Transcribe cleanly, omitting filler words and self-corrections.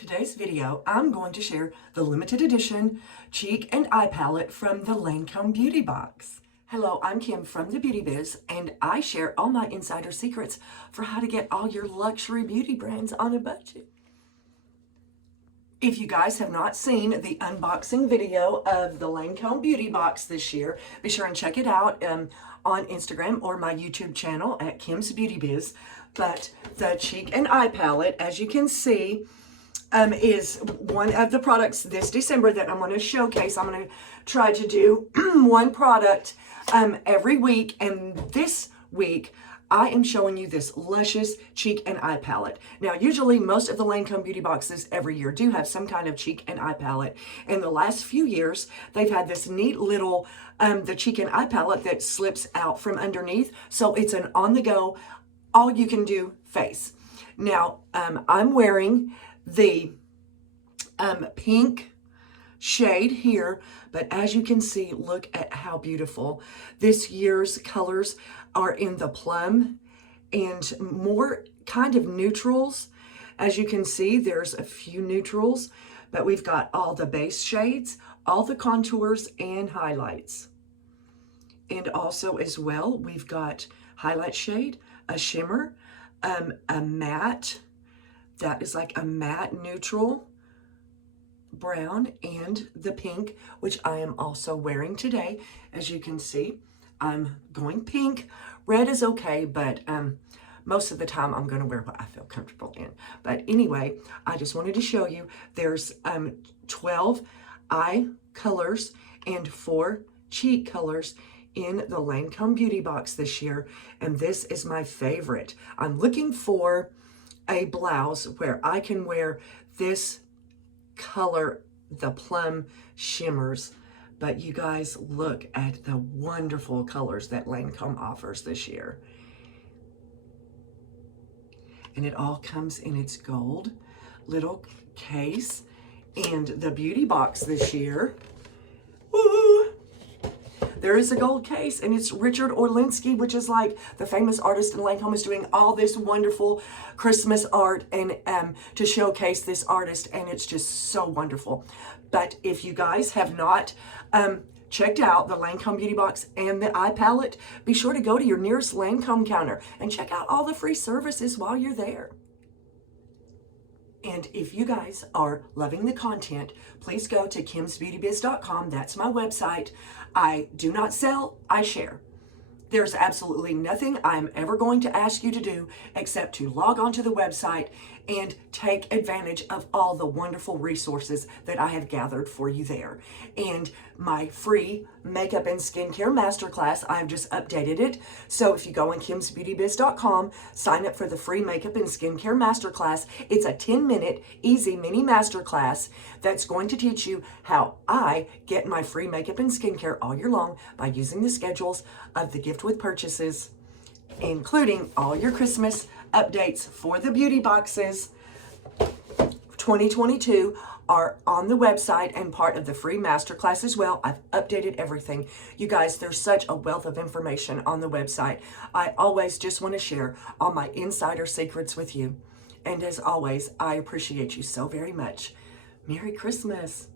Today's video, I'm going to share the limited edition cheek and eye palette from the Lancome Beauty Box. Hello, I'm Kim from the Beauty Biz, and I share all my insider secrets for how to get all your luxury beauty brands on a budget. If you guys have not seen the unboxing video of the Lancome Beauty Box this year, be sure and check it out on Instagram or my YouTube channel at Kim's Beauty Biz. But the cheek and eye palette, as you can see, is one of the products this December that I'm going to showcase. I'm going to try to do one product every week, and this week I am showing you this luscious cheek and eye palette. Now, usually most of the Lancome Beauty Boxes every year do have some kind of cheek and eye palette. In the last few years, they've had this neat little, the cheek and eye palette that slips out from underneath. So it's an on-the-go, all-you-can-do face. Now, I'm wearing the pink shade here, but as you can see, look at how beautiful. This year's colors are in the plum and more kind of neutrals. As you can see, there's a few neutrals, but we've got all the base shades, all the contours and highlights. And also as well, we've got highlight shade, a shimmer, a matte, that is like a matte neutral brown, and the pink, which I am also wearing today. As you can see, I'm going pink. Red is okay, but most of the time I'm going to wear what I feel comfortable in. But anyway, I just wanted to show you there's 12 eye colors and 4 cheek colors in the Lancome Beauty Box this year, and this is my favorite. I'm looking for a blouse where I can wear this color, the plum shimmers. But you guys, look at the wonderful colors that Lancome offers this year. And it all comes in its gold little case. And the beauty box this year, woo, there is a gold case, and it's Richard Orlinski, which is like the famous artist, and Lancome is doing all this wonderful Christmas art and to showcase this artist, and it's just so wonderful. But if you guys have not checked out the Lancome Beauty Box and the eye palette, be sure to go to your nearest Lancome counter and check out all the free services while you're there. And if you guys are loving the content, please go to kimsbeautybiz.com. That's my website. I do not sell, I share. There's absolutely nothing I'm ever going to ask you to do except to log onto the website and take advantage of all the wonderful resources that I have gathered for you there. And my free makeup and skincare masterclass, I've just updated it. So if you go on kimsbeautybiz.com, sign up for the free makeup and skincare masterclass. It's a 10-minute easy mini masterclass that's going to teach you how I get my free makeup and skincare all year long by using the schedules of the gift with purchases, including all your Christmas updates for the beauty boxes. 2022 are on the website and part of the free masterclass as well. I've updated everything. You guys, there's such a wealth of information on the website. I always just want to share all my insider secrets with you. And as always, I appreciate you so very much. Merry Christmas.